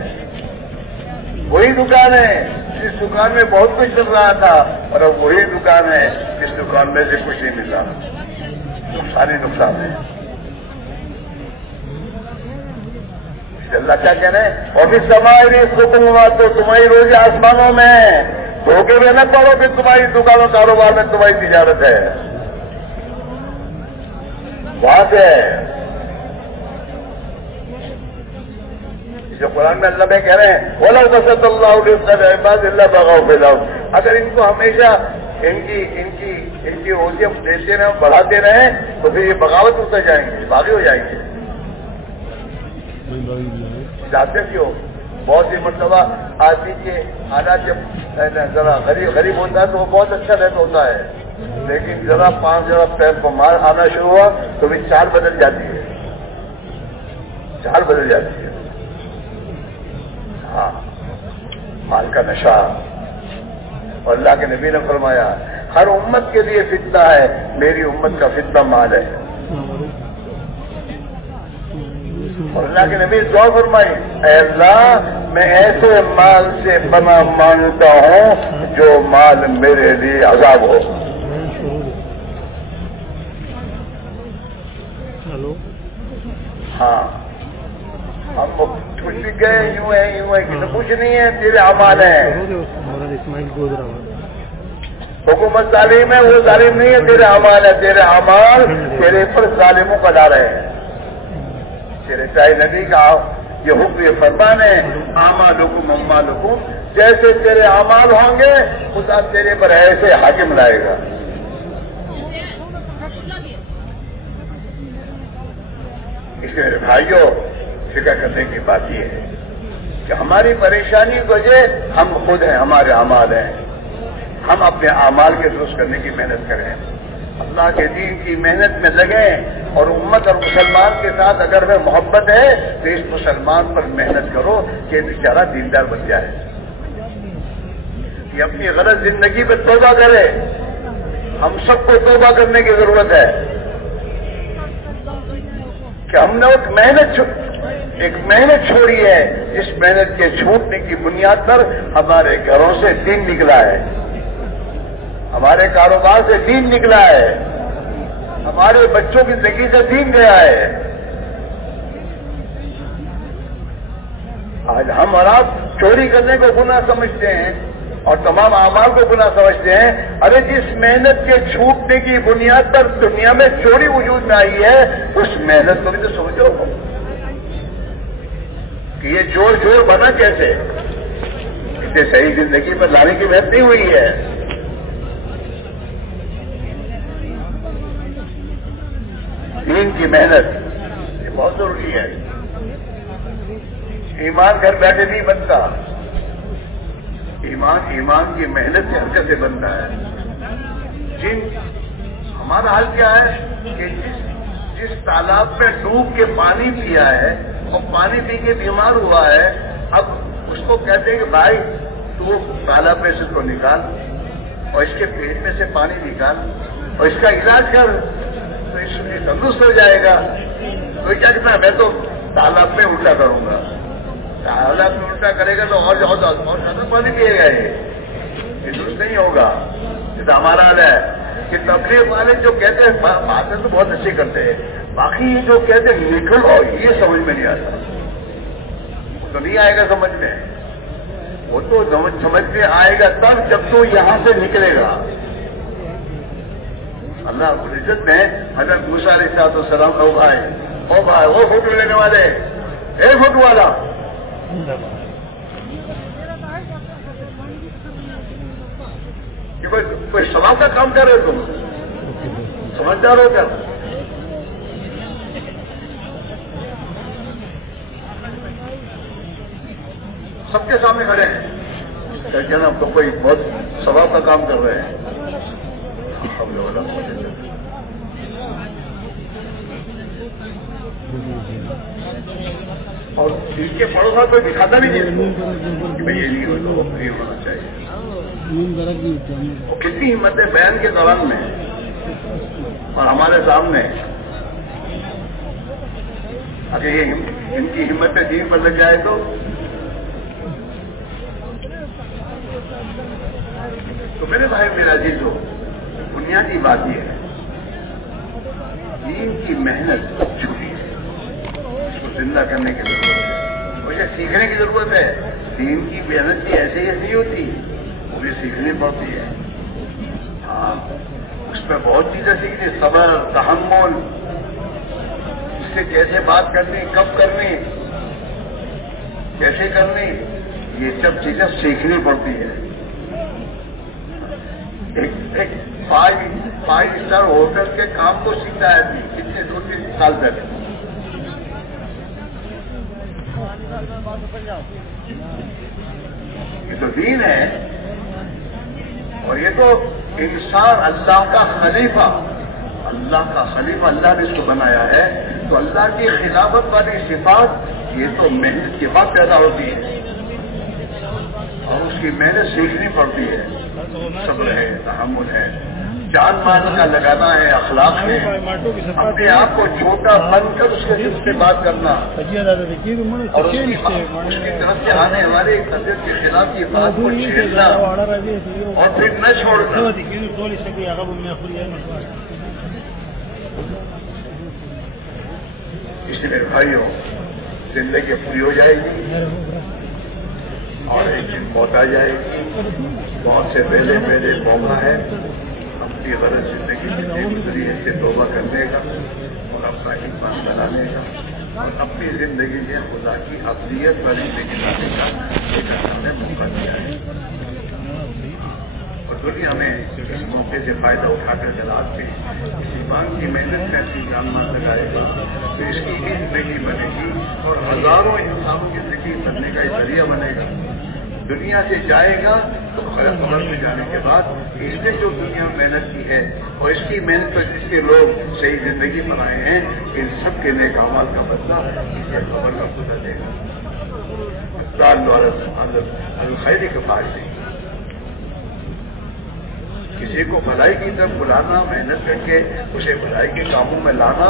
وہی دکان ہے جس دکان میں بہت کچھ چل رہا تھا، اور اب وہی دکان ہے جس دکان میں سے کچھ نہیں ملا، ساری نقصان ہے۔ اللہ کیا کہہ رہے ہیں، اور بھی سماعی حکومت تو تمہاری روزی آسمانوں میں، دھوکے میں نہ پڑو کہ تمہاری دکانوں کاروبار میں تمہاری تجارت ہے، وہاں سے جو قرآن میں اللہ میں کہہ رہے ہیں وَلَوْ بَسَطَ اللَّهُ رِزْقَ لِعِبَادِهِ لَبَغَوْا فِي الْأَرْضِ، اگر ان کو ہمیشہ ان کی روزیاں دیتے رہیں بڑھاتے رہیں تو پھر یہ بغاوت ہوتے جائیں گے، باغی ہو جائیں گے۔ جاتے کیوں بہت سی مرتبہ آدمی کے حالات جب ذرا غریب ہوتا ہے تو وہ بہت اچھا رہتا ہوتا ہے، لیکن ذرا 5 پیر کو مار آنا شروع ہوا تو بھی چال بدل جاتی ہے، چال بدل جاتی ہے۔ ہاں، مال کا نشہ، اور اللہ کے نبی نے فرمایا ہر امت کے لیے فتنہ ہے، میری امت کا فتنہ مال ہے۔ اور اللہ کے نبی دعا فرمائی، اے اللہ میں ایسے مال سے پناہ مانگتا ہوں جو مال میرے لیے عذاب ہو۔ ہاں، ہم کچھ بھی گئے یوں ہے کہ کچھ نہیں ہے، تیرے اعمال ہیں۔ حکومت ظالم ہے، وہ ظالم نہیں ہے، تیرے اعمال ہے، تیرے اعمال تیرے پر ظالموں کا لا رہے ہیں۔ تیرے چاہے نبی کا یہ حکم یہ فرمان ہے، اعمالکم اموالکم، جیسے تیرے اعمال ہوں گے خدا تیرے پر ایسے حاکم لائے گا۔ اس لیے میرے بھائیوں فکر کرنے کی بات یہ ہے کہ ہماری پریشانی کی وجہ ہم خود ہیں، ہمارے اعمال ہیں۔ ہم اپنے اعمال کے درست کرنے کی محنت کریں، اللہ کے دین کی محنت میں لگیں، اور امت اور مسلمان کے ساتھ اگر میں محبت ہے تو اس مسلمان پر محنت کرو کہ بیچارہ دیندار بن جائے، کہ اپنی غلط زندگی پہ توبہ کرے۔ ہم سب کو توبہ کرنے کی ضرورت ہے کہ ہم نے ایک محنت چھوڑی ہے، اس محنت کے چھوٹنے کی بنیاد پر ہمارے گھروں سے دین نکلا ہے، ہمارے کاروبار سے دین نکلا ہے، ہمارے بچوں کی زندگی سے دین گیا ہے۔ آج ہم اور آپ چوری کرنے کو گناہ سمجھتے ہیں اور تمام اعمال کو گناہ سمجھتے ہیں۔ ارے جس محنت کے چھوٹنے کی بنیاد پر دنیا میں چوری وجود میں آئی ہے، اس محنت کو بھی تو سمجھو کہ یہ جوڑ بنا کیسے، اسے صحیح زندگی پر لانے کی محنت نہیں ہوئی ہے۔ دین کی محنت بہت ضروری ہے. ایمان گھر بیٹھے نہیں بنتا. ایمان کی محنت کی حرکت سے بنتا ہے. ہمارا حال کیا ہے کہ جس تالاب میں ڈوب کے پانی پیا ہے اور پانی پی کے بیمار ہوا ہے، اب اس کو کہتے ہیں کہ بھائی تو تالاب میں سے کو نکال اور اس کے پیٹ میں سے پانی نکال اور اس کا علاج کر تو اس میں تندرست ہو جائے گا. تو کیا کہنا ہے، میں تو تالاب میں الٹا کروں گا. تالاب میں الٹا کرے گا تو اور زیادہ پانی پیے گا. یہ درست نہیں ہوگا. یہ تو ہمارا حال ہے کہ تبلیغ والے جو کہتے ہیں باتیں تو بہت اچھی کرتے ہیں، باقی یہ جو کہتے ہیں نکلو یہ سمجھ میں نہیں آتا. وہ تو نہیں آئے گا سمجھ میں. وہ تو سمجھ میں آئے گا تب جب تو یہاں سے نکلے گا. اللہ رب العزت نے حضرت موسیٰ علیہ السلام او بھائی وہ فوٹو لینے والے، اے فوٹو والا، کوئی سماج کا کام کر رہے تم، سمجھدار ہو کیا؟ سب کے سامنے کھڑے ہیں کہ نا تو کوئی بہت ثواب کا کام کر رہے ہیں. اور ان کے پڑوسا کوئی دکھاتا نہیں کہ بھائی یہ نہیں ہونا چاہیے. وہ کتنی ہمت ہے بیان کے دوران میں اور ہمارے سامنے. اگر یہ ان کی ہمت دین پر لگ جائے تو میرے بھائی میرا عزیز ہو، بنیادی بات یہ ہے دین کی محنت چھوٹی ہے، اس کو زندہ کرنے کی ضرورت ہے، مجھے سیکھنے کی ضرورت ہے. دین کی محنت کی ایسے ہی ایسی ہوتی، وہ بھی سیکھنی پڑتی ہے. ہاں اس میں بہت چیزیں سیکھنی، صبر، تحمل، اس سے کیسے بات کرنی، کب کرنی، کیسے کرنی، یہ سب چیزیں سیکھنی پڑتی ہے. ایک 5 اسٹار ہوٹل کے کام کو سیکھتا ہے کتنے 2-3 سال تک. یہ تو دین ہے. اور یہ تو انسان اللہ کا خلیفہ، اللہ نے اس کو بنایا ہے. تو اللہ کی خلافت والی صفات یہ تو محنت کے بعد پیدا ہوتی ہے اور اس کی محنت سیکھنی پڑتی ہے. صبر ہے، تحمل ہے، جان مال کا لگانا ہے، اخلاق ہے، اپنے آپ کو چھوٹا بن کر اس کے دل سے بات کرنا اور اس کی طرف سے آنے ہمارے طبیعت کے خلاف یہ بات کو چھیڑنا اور پھر نہ چھوڑنا. اس لیے بھائیوں زندگی پوری ہو جائے گی اور ایک دن موت آ جائے گی. موت سے پہلے موقع ہے اپنی غلط زندگی سے گزری ہے سے توبہ کرنے کا اور اپنا ایمان بنانے کا اور اپنی زندگی میں خدا کی افضلیت والی زندگی لانے کا ایک ہمیں موقع دیا ہے. اور دنیا میں اس موقع سے فائدہ اٹھا کر جلال کے اس ایمان کی محنت میں اپنی جان مال لگائے گا تو اس کی بھی زندگی بنے گی اور ہزاروں انسانوں کی زندگی بننے کا ایک ذریعہ بنے گا. دنیا سے جائے گا تو قبر میں جانے کے بعد اس نے جو دنیا میں محنت کی ہے اور اس کی محنت پر جس کے لوگ صحیح زندگی بنائے ہیں ان سب کے نیک اعمال کا بدلہ اسے قبر کا خدا دے گا. الخیر کا فائدہ نہیں. کسی کو بھلائی کی طرف بلانا، محنت کر کے اسے بھلائی کے کاموں میں لانا،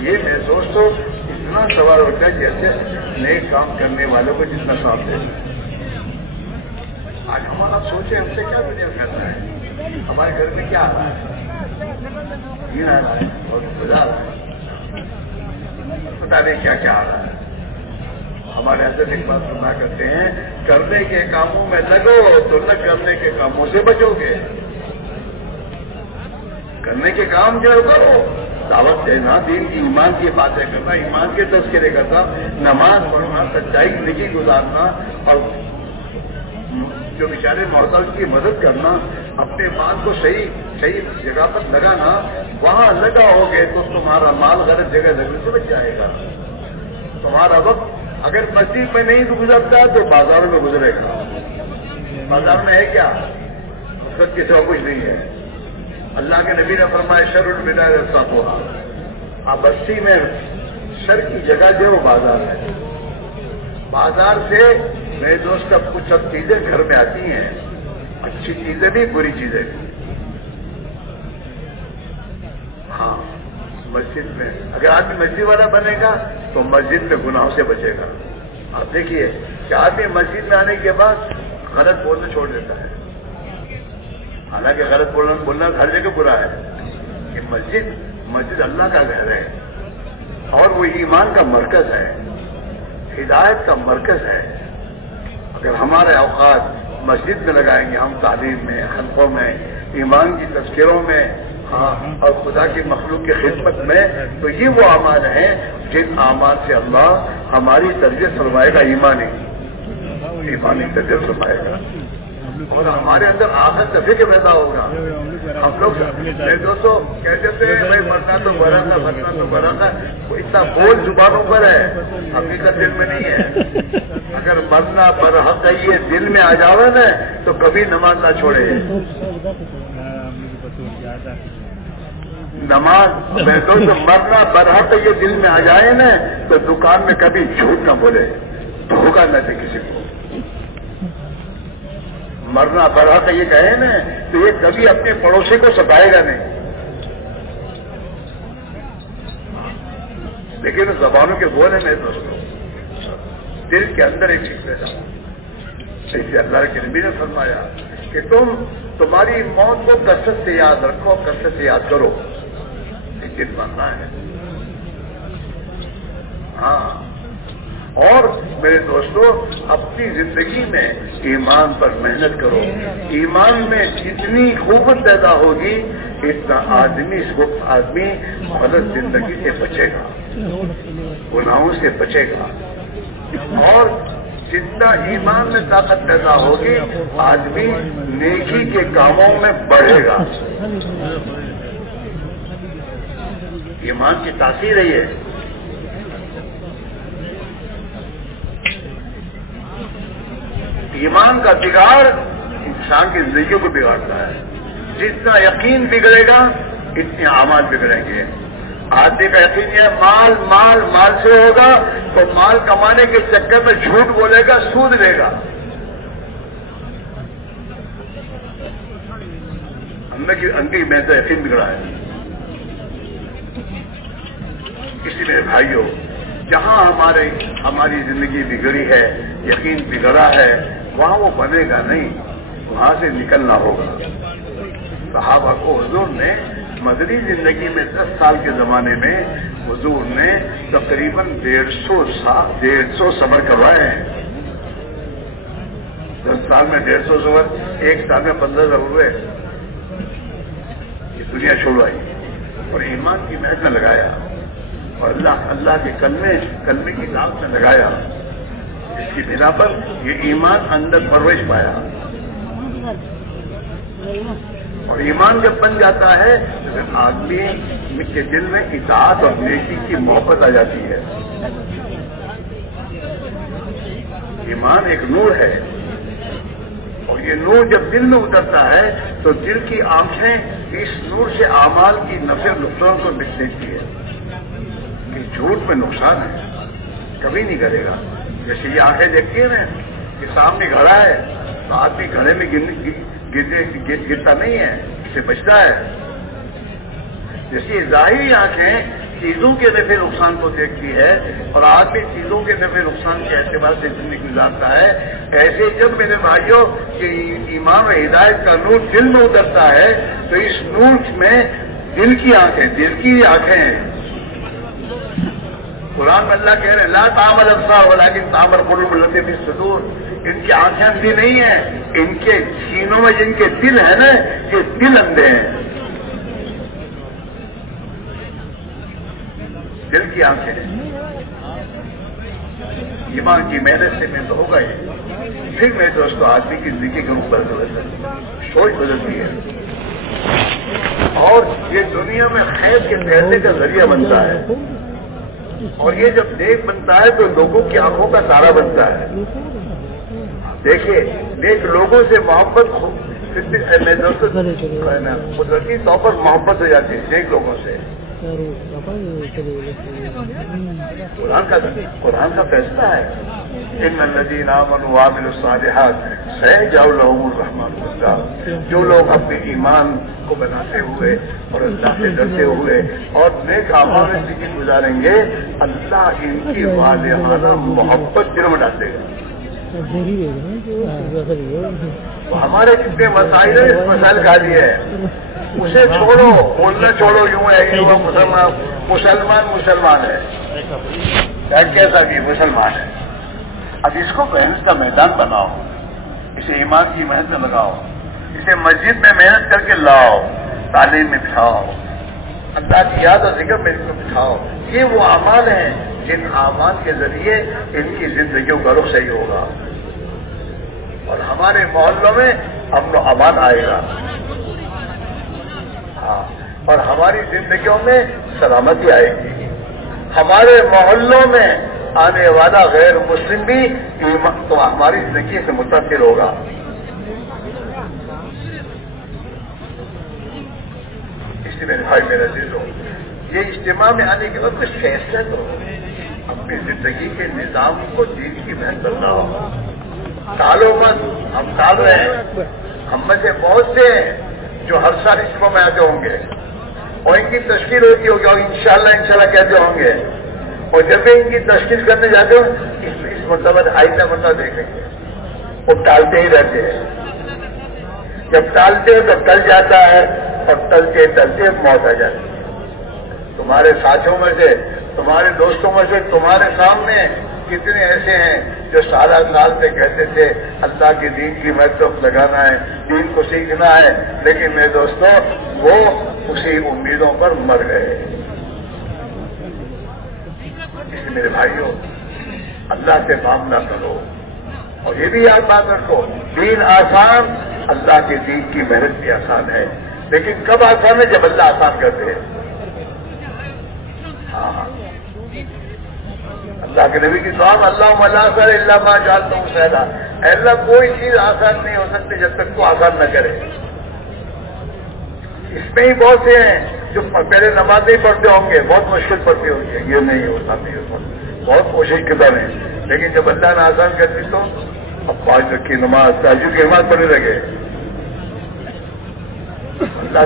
یہ میں سوچتا ہوں اتنا سوال ہوتا ہے جیسے نیک کام کرنے والوں کو جتنا ساتھ دے. آج ہمارا سوچے ہم سے کیا دنیا کرنا ہے، ہمارے گھر میں کیا آ رہا ہے، یہ آ رہا ہے اور خدا پتا نہیں کیا کیا آ رہا ہے. ہمارے حضرت ایک بات سنا کرتے ہیں، کرنے کے کاموں میں لگو تو نہ کرنے کے کاموں سے بچو گے. کرنے کے کام جو کرو، دعوت دینا، دین کی ایمان کی باتیں کرنا، ایمان کے تذکرے کرنا، نماز پڑھنا، سچائی زندگی گزارنا اور جو بیچارے محتاج کی مدد کرنا، اپنے مال کو صحیح جگہ پر لگانا. وہاں لگا ہوگے تو تمہارا مال غلط جگہ لگنے سے بچ جائے گا. تمہارا وقت اگر مسجد میں نہیں گزرتا تو بازاروں میں گزرے گا. بازار میں ہے کیا؟ وقت کے سوا کچھ نہیں ہے. اللہ کے نبی نے فرمایا شر البدع التقوا. آپ بستی میں شر کی جگہ جو وہ بازار ہے. بازار سے میرے دوست اب کچھ اب چیزیں گھر میں آتی ہیں, اچھی چیزیں بھی بری چیزیں بھی. ہاں مسجد میں اگر آدمی مسجد والا بنے گا تو مسجد میں گناہوں سے بچے گا. آپ دیکھیے کہ آدمی مسجد میں آنے کے بعد غلط بولنا چھوڑ دیتا ہے. حالانکہ غلط بولنا ہر جگہ برا ہے کہ مسجد اللہ کا گھر ہے اور وہ ایمان کا مرکز ہے, ہدایت کا مرکز ہے. اگر ہمارے اوقات مسجد میں لگائیں گے ہم تعلیم میں, خلقوں میں, ایمان کی تذکروں میں, ہاں اور خدا کی مخلوق کی خدمت میں, تو یہ وہ اعمال ہیں جن اعمال سے اللہ ہماری تربیت فرمائے گا, ایمانی تربیت فرمائے گا اور ہمارے اندر آخرت کا فکر پیدا ہوگا. ہم لوگ میرے دوستوں کہتے تھے بھائی مرنا تو بھرا تھا, مرنا تو بھرا تھا. وہ اتنا بول زبانوں پر ہے, حقیقت دل میں نہیں ہے. اگر مرنا برحق ہے یہ دل میں آ جاوے نا تو کبھی نماز نہ چھوڑے. نماز میں تو مرنا برحق یہ دل میں آ جائے نا تو دکان میں کبھی جھوٹ نہ بولے, دھوکہ نہ دے کسی کو. مرنا برحق یہ کہے نا تو یہ کبھی اپنے پڑوسی کو ستائے گا نہیں. لیکن زبانوں کے بولے میں دوستوں دل کے اندر ایک چیز پیدا ہو. اسے اللہ کے نبی نے فرمایا کہ تمہاری موت کو کثرت سے یاد رکھو, کثرت سے یاد کرو. ایک دن مرنا ہے. ہاں اور میرے دوستوں اپنی زندگی میں ایمان پر محنت کرو. ایمان میں جتنی قوت پیدا ہوگی اتنا آدمی غلط زندگی سے بچے گا, گناہوں سے بچے گا. اور جتنا ایمان میں طاقت پیدا ہوگی آدمی نیکی کے کاموں میں بڑھے گا. ایمان کی تاثیر ہے یہ. ایمان کا بگاڑ انسان کی زندگی کو بگاڑتا ہے. جتنا یقین بگڑے گا اتنے اعمال بگڑیں گے. آدمی کا یقین ہے مال مال مال سے ہوگا تو مال کمانے کے چکر میں جھوٹ بولے گا, سود لے گا. اندھی میں تو یقین بگڑا ہے. کسی میرے بھائیوں جہاں ہماری زندگی بگڑی ہے, یقین بگڑا ہے, وہاں وہ بنے گا نہیں, وہاں سے نکلنا ہوگا. صحابہ کو حضور نے مدنی زندگی میں 10 سال کے زمانے میں حضور نے تقریباً 150 صبر کروائے ہیں. 10 سال میں 150 صبر, ایک سال میں 15 صبر ہوئے. یہ دنیا چھوڑوائی اور ایمان کی محنت میں لگایا اور اللہ کے کلمے کی دعوت میں لگایا. اس کی بنا پر یہ ایمان اندر پرورش پایا. اور ایمان جب بن جاتا ہے تو پھر آدمی کے دل میں اطاعت اور نیکی کی محبت آ جاتی ہے. ایمان ایک نور ہے اور یہ نور جب دل میں اترتا ہے تو دل کی آنکھیں اس نور سے اعمال کی نفع نقصان کو دیکھ دیتی ہے کہ جھوٹ میں نقصان ہے, کبھی نہیں کرے گا. جیسے یہ آنکھیں دیکھتی ہیں نا کہ سامنے گھڑا ہے تو آدمی گھڑے میں گرتا نہیں ہے, اس سے بچتا ہے. جیسے یہ ظاہری آنکھیں چیزوں کے نفع نقصان کو دیکھتی ہے اور آدمی چیزوں کے نفع نقصان کے اعتبار سے زندگی گزارتا ہے, ایسے جب میرے بھائیوں کہ ایمان و ہدایت کا نور دل میں اترتا ہے تو اس نور میں دل کی آنکھیں ہیں. قرآن میں اللہ کہہ رہے ہیں لا تعمل الابصار ولکن تعمل القلوب التي في الصدور. ان کی آنکھیں اندھی نہیں ہیں, ان کے سینوں میں جن کے دل ہے نا یہ دل اندھے ہیں. دل کی آنکھیں ہیں. ایمان کی محنت سے میں تو ہوگا ہی. پھر میں دوستوں آدمی کی زندگی کے اوپر سوچ بدلتی ہے اور یہ دنیا میں خیر کے پھیلنے کا ذریعہ بنتا ہے. اور یہ جب نیک بنتا ہے تو لوگوں کی آنکھوں کا تارا بنتا ہے. دیکھیے نیک لوگوں سے محبت قدرتی طور پر محبت ہو جاتی ہے نیک لوگوں سے. قرآن کا فیصلہ ہے ان الذین آمنوا وعملوا الصالحات سيجعل لهم الرحمن ودا. جو لوگ اپنے ایمان کو بناتے ہوئے اور اللہ سے ڈرتے ہوئے اور نیک اعمال میں زندگی گزاریں گے اللہ ان کی والہانہ محبت دل میں ڈال دے گا. ہمارے جتنے مسائل ہیں اس مسائل کا لیے ہے اسے چھوڑو, بولنا چھوڑو. یوں ہے مسلمان ہے کیسا بھی مسلمان ہے. اب اس کو محنت کا میدان بناؤ, اسے ایمان کی محنت میں لگاؤ, اسے مسجد میں محنت کر کے لاؤ, تعلیم میں بٹھاؤ, اللہ کی یاد اور ذکر میں بٹھاؤ. یہ وہ اعمال ہیں جن اعمال کے ذریعے ان کی زندگیوں کا رخ صحیح ہوگا اور ہمارے محلوں میں امن و امان آئے گا. ہاں, اور ہماری زندگیوں میں سلامتی آئے گی. ہمارے محلوں میں آنے والا غیر مسلم بھی تو ہماری زندگی سے متاثر ہوگا. اس لیے میرے بھائی میرے عزیزوں, یہ اجتماع میں آنے کے بعد کچھ فیصلہ تو اپنی زندگی کے نظام کو دین کی محنت کرنا ہوگا. ٹالو مت. ہم ٹال رہے ہیں. ہم میں سے بہت سے ہیں جو ہر سال اجتماع میں آتے ہوں گے اور ان کی تشکیل ہوتی ہوگی اور انشاءاللہ کہتے ہوں گے, اور جب بھی ان کی تشکیل کرنے جاتے ہو اس مرتبہ آئندہ مرتبہ دیکھیں گے وہ ٹالتے ہی رہتے ہیں. جب ٹالتے ہیں تو ٹل جاتا ہے اور ٹلتے ٹلتے موت آ جاتی ہے. تمہارے ساتھیوں میں سے, تمہارے دوستوں میں سے تمہارے سامنے کتنے ایسے ہیں جو سالہ سال سے کہتے تھے اللہ کے دین کی محنت لگانا ہے, دین کو سیکھنا ہے, لیکن میرے دوستوں وہ اسی امیدوں پر مر گئے. اس لیے میرے بھائیوں اللہ سے معاملہ کرو اور یہ بھی یاد بات رکھو, دین آسان, اللہ کے دین کی محنت بھی آسان ہے. لیکن کب آسان ہے؟ جب اللہ آسان کرتے ہیں. ہاں, اللہ کے نبی کی دعا اللہ سر اللہ ما جعلتہ سہلا. اللہ کوئی چیز آسان نہیں ہو سکتی جب تک تو آسان نہ کرے. اس میں ہی بہت سے ہیں جو پہلے نماز نہیں پڑھتے ہوں گے, بہت مشکل پڑتی ہوں گی, یہ نہیں ہوتا, بہت کوشش کرتا رہے, لیکن جب اللہ نے آسان کر دی تو اب 5 وقت کی نماز تہجد کی نماز پڑھنے لگے. اللہ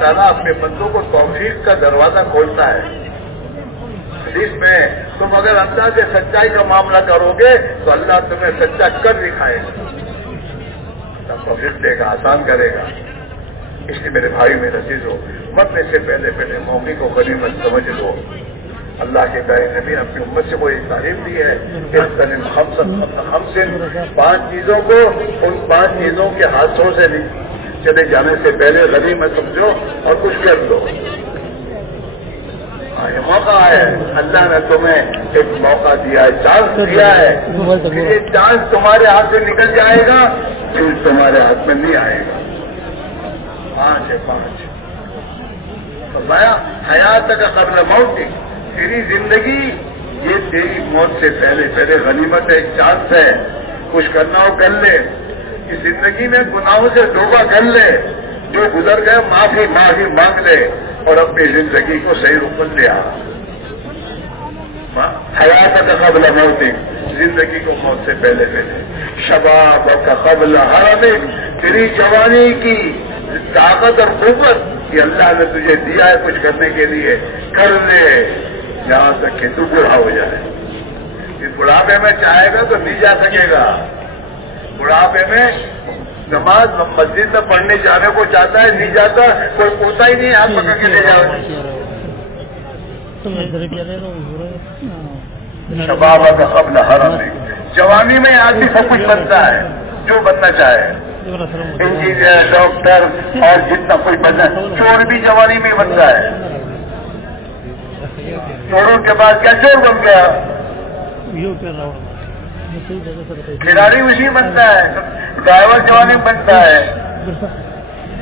تعالیٰ اپنے بندوں کو توفیق کا دروازہ کھولتا ہے. حدیث میں تم اگر اللہ سے سچائی کا معاملہ کرو گے تو اللہ تمہیں سچا کر دکھائے گا, توفیق دے گا, آسان کرے گا. اس لیے میرے بھائی میرے عزیزوں, مرنے سے پہلے موقع کو غنیمت سمجھ لو. اللہ کے پیارے نبی نے اپنی امت سے وہ ایک تعلیم دی ہے کہ ہم سے 5 چیزوں کو ان 5 چیزوں کے حادثوں سے چلے جانے سے پہلے غنیمت سمجھو اور کچھ کر دو. یہ موقع ہے, اللہ نے تمہیں ایک موقع دیا ہے, چانس دیا ہے. یہ چانس تمہارے ہاتھ سے نکل جائے گا پھر تمہارے ہاتھ میں نہیں آئے گا. 5 فرمایا حیات کا قبل موت, تیری زندگی یہ تیری موت سے پہلے غنیمت ہے, ایک چانس ہے. کچھ کرنا ہو کر لے, اس زندگی میں گناہوں سے توبہ کر لے, جو گزر گئے معافی مانگ لے اور اپنی زندگی کو صحیح رخ پر لے آ. حیات کا قبل موت, زندگی کو موت سے پہلے. شباب کا قبل حرم, تیری جوانی کی طاقت اور قوت یہ اللہ نے تجھے دیا ہے کچھ کرنے کے لیے, کر لے یہاں تک کہ تو بوڑھا ہو جائے. اس بڑھاپے میں چاہے گا تو نہیں جا سکے گا. بڑھاپے میں نماز مسجد میں پڑھنے جانے کو چاہتا ہے, نہیں جاتا, کوئی پوچھتا ہی نہیں, ہاتھ پکڑ کے لے جاؤ. شباب کا قبل حرم, جوانی میں آدمی سب کچھ بنتا ہے جو بننا چاہے, انجینئر, ڈاکٹر اور جتنا کچھ بننا ہے. چور بھی جوانی میں بنتا ہے. چوروں کے بعد کیا چور بن گیا, کھلاڑی اسی بنتا ہے, ڈرائیور جوانی بنتا ہے.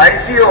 ICU,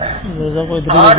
8